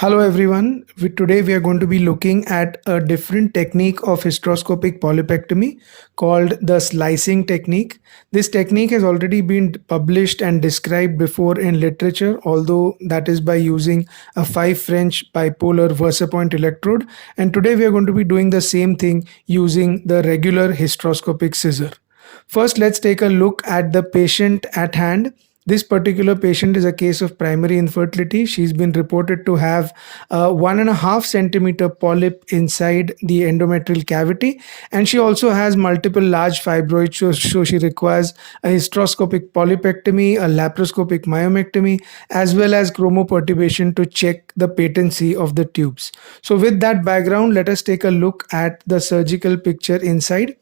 Hello everyone. Today we are going to be looking at a different technique of hysteroscopic polypectomy called the slicing technique. This technique has already been published and described before in literature, although that is by using a 5 French bipolar VersaPoint electrode. And today we are going to be doing the same thing using the regular hysteroscopic scissor. First, let's take a look at the patient at hand. This particular patient is a case of primary infertility. She's been reported to have a 1.5 centimeter polyp inside the endometrial cavity, and she also has multiple large fibroids. So she requires a hysteroscopic polypectomy, a laparoscopic myomectomy, as well as chromoperturbation to check the patency of the tubes. So, with that background, let us take a look at the surgical picture inside.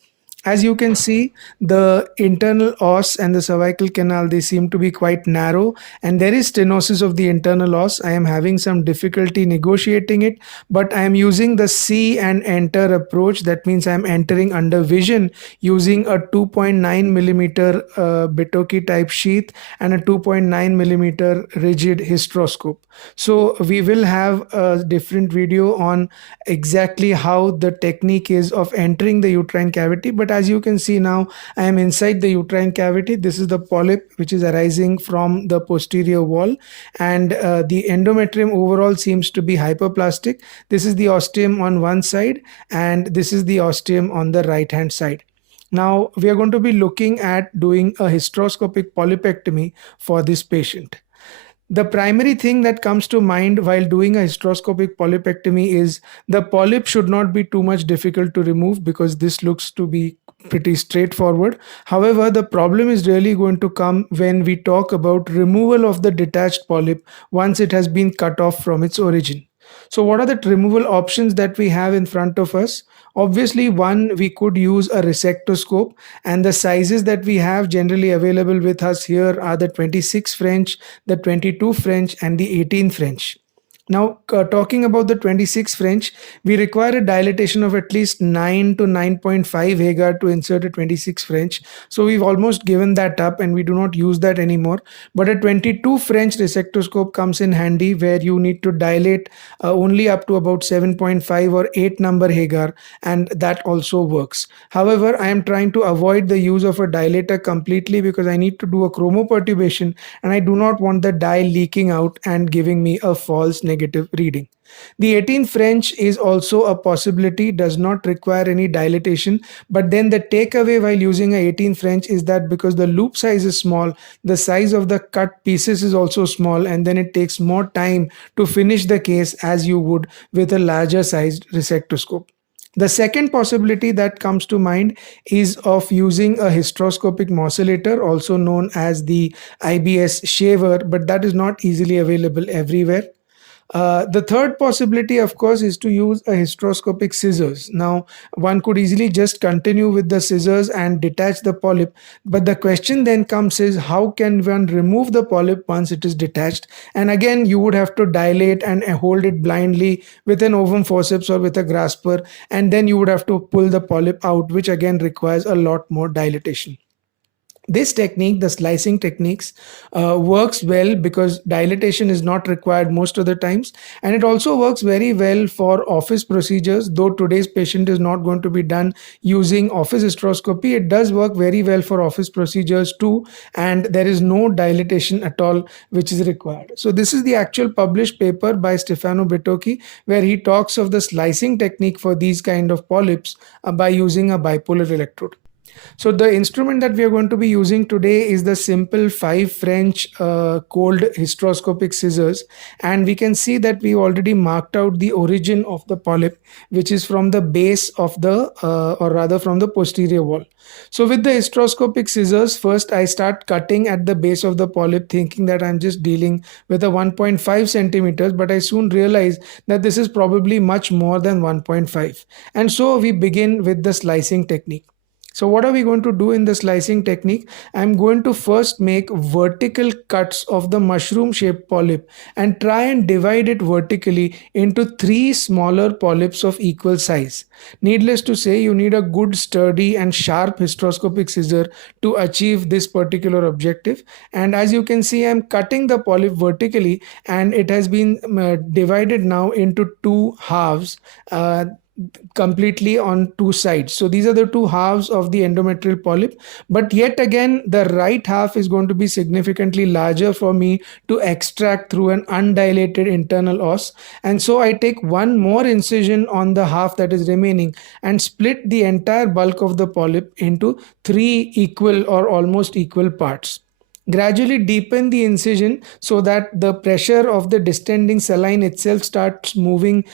As you can see, the internal os and the cervical canal, they seem to be quite narrow, and there is stenosis of the internal os. I am having some difficulty negotiating it, but I am using the see and enter approach. That means I am entering under vision using a 2.9 millimeter Bitoki type sheath and a 2.9 millimeter rigid hysteroscope. So we will have a different video on exactly how the technique is of entering the uterine cavity. But as you can see now, I am inside the uterine cavity. This is the polyp which is arising from the posterior wall, and the endometrium overall seems to be hyperplastic. This is the ostium on one side, and this is the ostium on the right hand side. Now we are going to be looking at doing a hysteroscopic polypectomy for this patient. The primary thing that comes to mind while doing a hysteroscopic polypectomy is the polyp should not be too much difficult to remove, because this looks to be pretty straightforward. However, the problem is really going to come when we talk about removal of the detached polyp once it has been cut off from its origin. So, what are the removal options that we have in front of us? Obviously, one, we could use a resectoscope, and the sizes that we have generally available with us here are the 26 French, the 22 French, and the 18 French. Now, talking about the 26 French, we require a dilatation of at least 9 to 9.5 Hagar to insert a 26 French. So we've almost given that up and we do not use that anymore. But a 22 French resectoscope comes in handy, where you need to dilate only up to about 7.5 or 8 number Hagar, and that also works. However, I am trying to avoid the use of a dilator completely because I need to do a chromoperturbation and I do not want the dye leaking out and giving me a false negative reading. The 18 French is also a possibility, does not require any dilatation, but then the takeaway while using a 18 French is that because the loop size is small, the size of the cut pieces is also small, and then it takes more time to finish the case as you would with a larger sized resectoscope. The second possibility that comes to mind is of using a hysteroscopic morcellator, also known as the IBS shaver, but that is not easily available everywhere. The third possibility, of course, is to use a hysteroscopic scissors. Now, one could easily just continue with the scissors and detach the polyp, but the question then comes is how can one remove the polyp once it is detached? And again, you would have to dilate and hold it blindly with an ovum forceps or with a grasper, and then you would have to pull the polyp out, which again requires a lot more dilatation. This technique, the slicing techniques, works well because dilatation is not required most of the times, and it also works very well for office procedures. Though today's patient is not going to be done using office hysteroscopy, it does work very well for office procedures too, and there is no dilatation at all which is required. So this is the actual published paper by Stefano Bitoki, where he talks of the slicing technique for these kind of polyps by using a bipolar electrode. So the instrument that we are going to be using today is the simple 5 French cold hysteroscopic scissors, and we can see that we already marked out the origin of the polyp, which is from the base of the or rather from the posterior wall. So with the hysteroscopic scissors, first I start cutting at the base of the polyp, thinking that I'm just dealing with a 1.5 centimeters, but I soon realize that this is probably much more than 1.5, and so we begin with the slicing technique. So what are we going to do in the slicing technique? I'm going to first make vertical cuts of the mushroom shaped polyp and try and divide it vertically into three smaller polyps of equal size. Needless to say, you need a good, sturdy and sharp hysteroscopic scissor to achieve this particular objective. And as you can see, I'm cutting the polyp vertically, and it has been divided now into two halves. Completely on two sides. So these are the two halves of the endometrial polyp. But yet again, the right half is going to be significantly larger for me to extract through an undilated internal os. And so I take one more incision on the half that is remaining and split the entire bulk of the polyp into three equal or almost equal parts. Gradually deepen the incision so that the pressure of the distending saline itself starts moving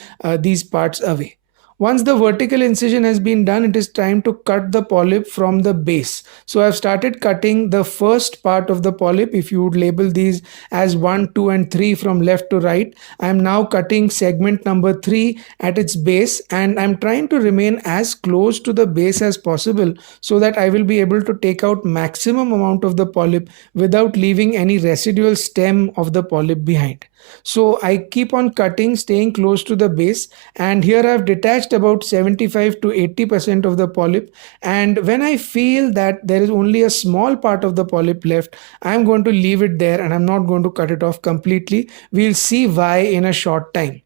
these parts away. Once the vertical incision has been done, it is time to cut the polyp from the base. So I've started cutting the first part of the polyp. If you would label these as 1, 2 and 3 from left to right, I'm now cutting segment number 3 at its base, and I'm trying to remain as close to the base as possible so that I will be able to take out maximum amount of the polyp without leaving any residual stem of the polyp behind. So I keep on cutting, staying close to the base, and here I've detached about 75 to 80% of the polyp. And when I feel that there is only a small part of the polyp left, I'm going to leave it there and I'm not going to cut it off completely. We'll see why in a short time.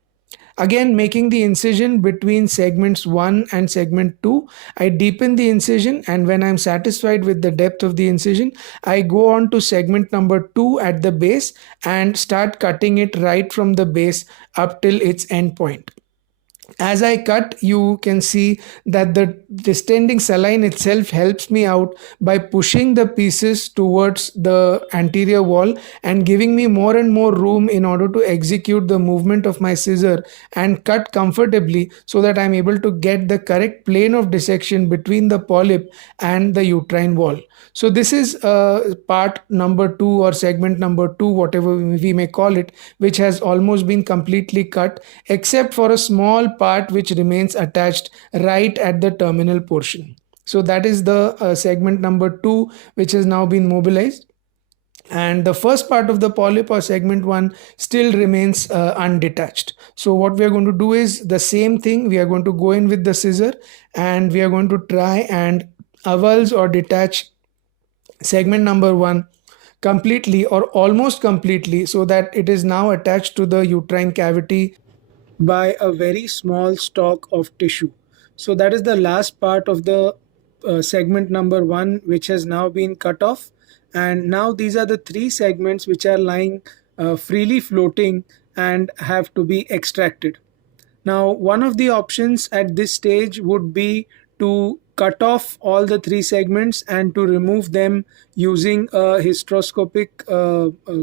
Again, making the incision between segments 1 and segment 2, I deepen the incision, and when I'm satisfied with the depth of the incision, I go on to segment number 2 at the base and start cutting it right from the base up till its end point. As I cut, you can see that the distending saline itself helps me out by pushing the pieces towards the anterior wall and giving me more and more room in order to execute the movement of my scissor and cut comfortably so that I'm able to get the correct plane of dissection between the polyp and the uterine wall. So this is part number 2 or segment number 2, whatever we may call it, which has almost been completely cut except for a small part which remains attached right at the terminal portion. So that is the segment number 2 which has now been mobilized, and the first part of the polyp or segment 1 still remains undetached. So what we are going to do is the same thing. We are going to go in with the scissor and we are going to try and avulse or detach segment number 1 completely or almost completely so that it is now attached to the uterine cavity by a very small stalk of tissue. So that is the last part of the segment number 1 which has now been cut off, and now these are the three segments which are lying freely floating and have to be extracted. Now, one of the options at this stage would be to cut off all the three segments and to remove them using a hysteroscopic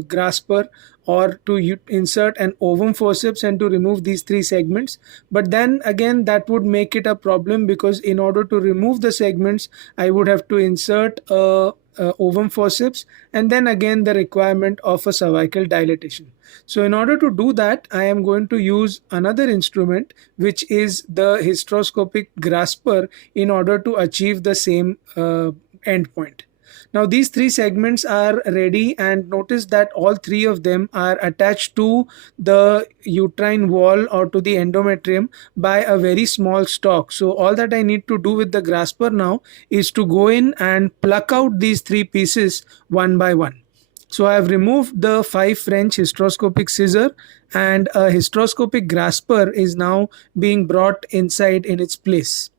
grasper, or to insert an ovum forceps and to remove these three segments. But then again, that would make it a problem because in order to remove the segments, I would have to insert a ovum forceps and then again the requirement of a cervical dilatation. So in order to do that, I am going to use another instrument which is the hysteroscopic grasper in order to achieve the same endpoint. Now these three segments are ready, and notice that all three of them are attached to the uterine wall or to the endometrium by a very small stalk. So all that I need to do with the grasper now is to go in and pluck out these three pieces one by one. So I have removed the 5 French hysteroscopic scissor, and a hysteroscopic grasper is now being brought inside in its place.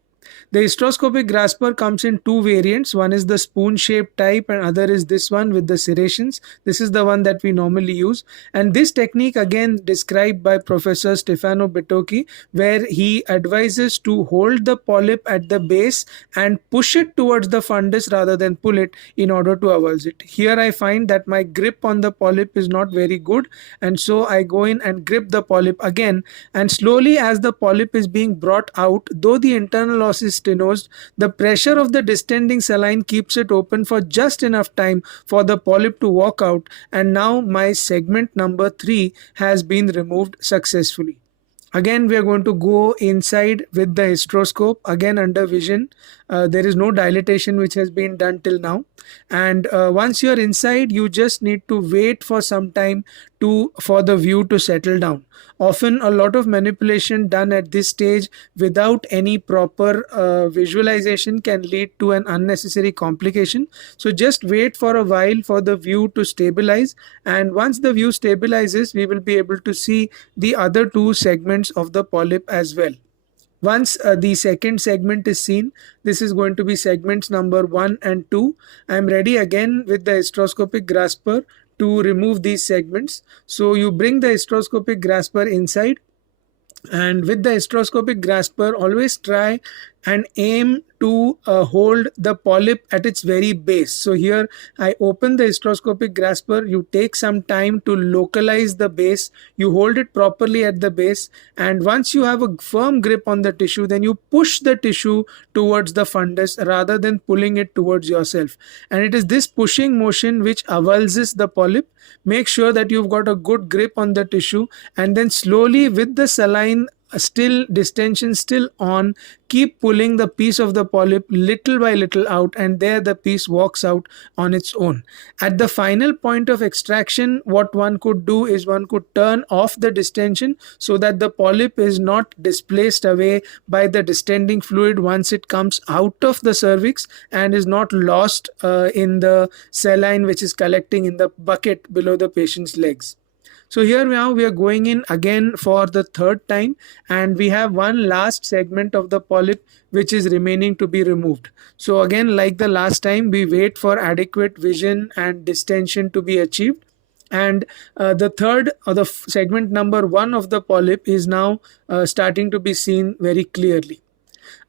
The hysteroscopic grasper comes in two variants. One is the spoon shaped type and other is this one with the serrations. This is the one that we normally use. And this technique again described by Professor Stefano Bertocchi, where he advises to hold the polyp at the base and push it towards the fundus rather than pull it in order to avulse it. Here I find that my grip on the polyp is not very good, and so I go in and grip the polyp again, and slowly as the polyp is being brought out, though the internal os is stenosed, the pressure of the distending saline keeps it open for just enough time for the polyp to walk out, and now my segment number 3 has been removed successfully. Again, we are going to go inside with the hysteroscope, again under vision. There is no dilatation which has been done till now. And once you're inside, you just need to wait for some time for the view to settle down. Often a lot of manipulation done at this stage without any proper visualization can lead to an unnecessary complication. So just wait for a while for the view to stabilize, and once the view stabilizes, we will be able to see the other two segments of the polyp as well. Once the second segment is seen, this is going to be segments number 1 and 2. I am ready again with the hysteroscopic grasper to remove these segments. So you bring the hysteroscopic grasper inside, and with the hysteroscopic grasper, always try and aim to hold the polyp at its very base. So here I open the hysteroscopic grasper, you take some time to localize the base, you hold it properly at the base, and once you have a firm grip on the tissue, then you push the tissue towards the fundus rather than pulling it towards yourself. And it is this pushing motion which avulses the polyp. Make sure that you've got a good grip on the tissue, and then slowly with the saline still distension still on, keep pulling the piece of the polyp little by little out, and there the piece walks out on its own. At the final point of extraction, what one could do is one could turn off the distension so that the polyp is not displaced away by the distending fluid once it comes out of the cervix, and is not lost in the saline which is collecting in the bucket below the patient's legs. So here now we are going in again for the third time, and we have one last segment of the polyp which is remaining to be removed. So again, like the last time, we wait for adequate vision and distension to be achieved. And the third or the segment number 1 of the polyp is now starting to be seen very clearly.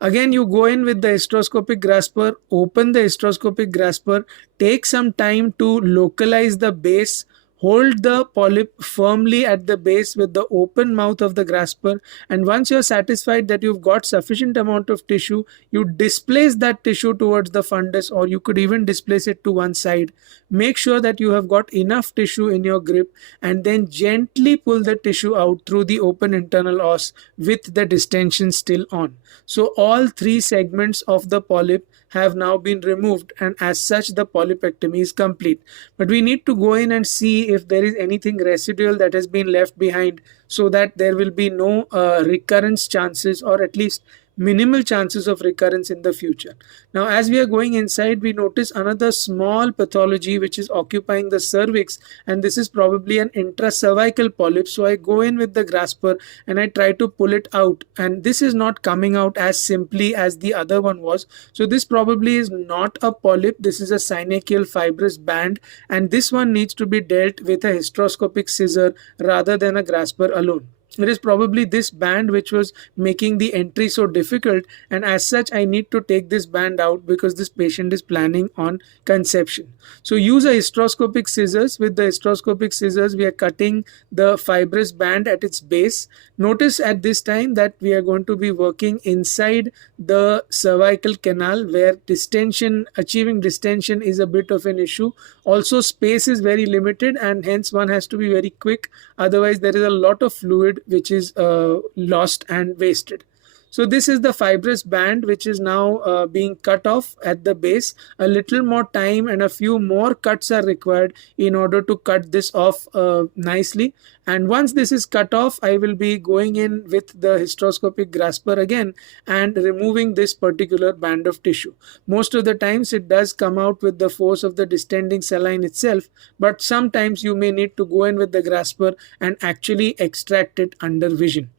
Again, you go in with the hysteroscopic grasper, open the hysteroscopic grasper, take some time to localize the base, hold the polyp firmly at the base with the open mouth of the grasper, and once you're satisfied that you've got sufficient amount of tissue, you displace that tissue towards the fundus, or you could even displace it to one side. Make sure that you have got enough tissue in your grip, and then gently pull the tissue out through the open internal os with the distension still on. So all three segments of the polyp have now been removed, and as such the polypectomy is complete. But we need to go in and see if there is anything residual that has been left behind, so that there will be no recurrence chances, or at least minimal chances of recurrence in the future. Now, as we are going inside, we notice another small pathology which is occupying the cervix, and this is probably an intracervical polyp. So I go in with the grasper and I try to pull it out, and this is not coming out as simply as the other one was. So this probably is not a polyp, this is a synovial fibrous band, and this one needs to be dealt with a hysteroscopic scissor rather than a grasper alone. It is probably this band which was making the entry so difficult, and as such I need to take this band out because this patient is planning on conception. So use a hysteroscopic scissors. With the hysteroscopic scissors we are cutting the fibrous band at its base. Notice at this time that we are going to be working inside the cervical canal, where achieving distension is a bit of an issue. Also, space is very limited, and hence one has to be very quick, otherwise there is a lot of fluid which is lost and wasted. So this is the fibrous band which is now being cut off at the base. A little more time and a few more cuts are required in order to cut this off nicely. And once this is cut off, I will be going in with the hysteroscopic grasper again and removing this particular band of tissue. Most of the times it does come out with the force of the distending saline itself, but sometimes you may need to go in with the grasper and actually extract it under vision.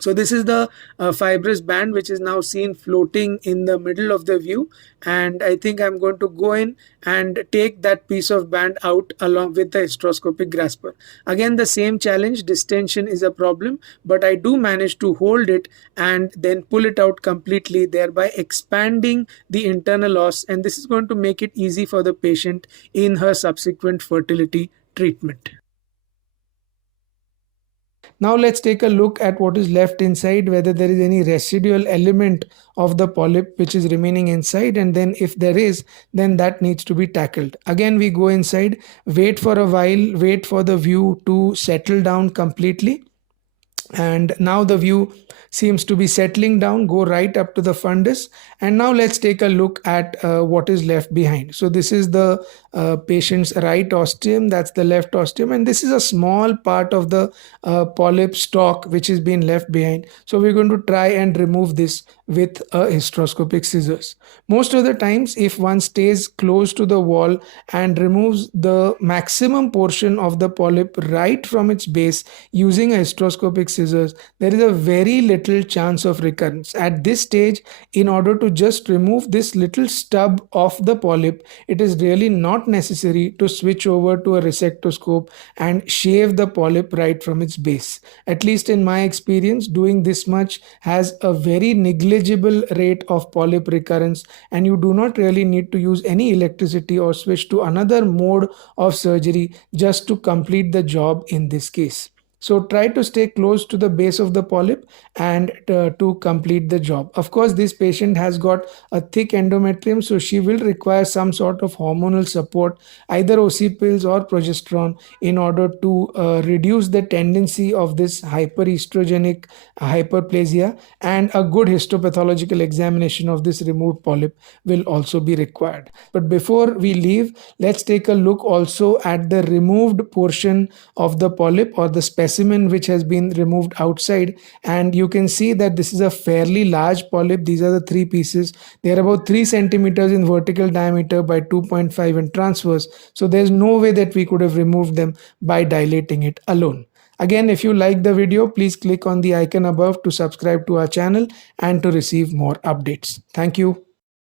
So this is the fibrous band which is now seen floating in the middle of the view, and I think I'm going to go in and take that piece of band out along with the hysteroscopic grasper. Again, the same challenge, distension is a problem, but I do manage to hold it and then pull it out completely, thereby expanding the internal os, and this is going to make it easy for the patient in her subsequent fertility treatment. Now let's take a look at what is left inside, whether there is any residual element of the polyp which is remaining inside, and then if there is, then that needs to be tackled. Again, we go inside, wait for a while, wait for the view to settle down completely. And now the view seems to be settling down, go right up to the fundus. And now let's take a look at what is left behind. So this is the patient's right ostium, that's the left ostium, and this is a small part of the polyp stalk which is being left behind. So we're going to try and remove this with a hysteroscopic scissors. Most of the times, if one stays close to the wall and removes the maximum portion of the polyp right from its base using a hysteroscopic scissors, there is a very little chance of recurrence. At this stage, in order to just remove this little stub of the polyp, it is really not necessary to switch over to a resectoscope and shave the polyp right from its base. At least in my experience, doing this much has a very negligible rate of polyp recurrence, and you do not really need to use any electricity or switch to another mode of surgery just to complete the job in this case. So try to stay close to the base of the polyp and to complete the job. Of course, this patient has got a thick endometrium, so she will require some sort of hormonal support, either OC pills or progesterone, in order to reduce the tendency of this hyperestrogenic hyperplasia, and a good histopathological examination of this removed polyp will also be required. But before we leave, let's take a look also at the removed portion of the polyp, or the specimen which has been removed outside. And you can see that this is a fairly large polyp. These are the three pieces. They are about 3 centimeters in vertical diameter by 2.5 in transverse. So there's no way that we could have removed them by dilating it alone. Again, if you like the video, please click on the icon above to subscribe to our channel and to receive more updates. Thank you.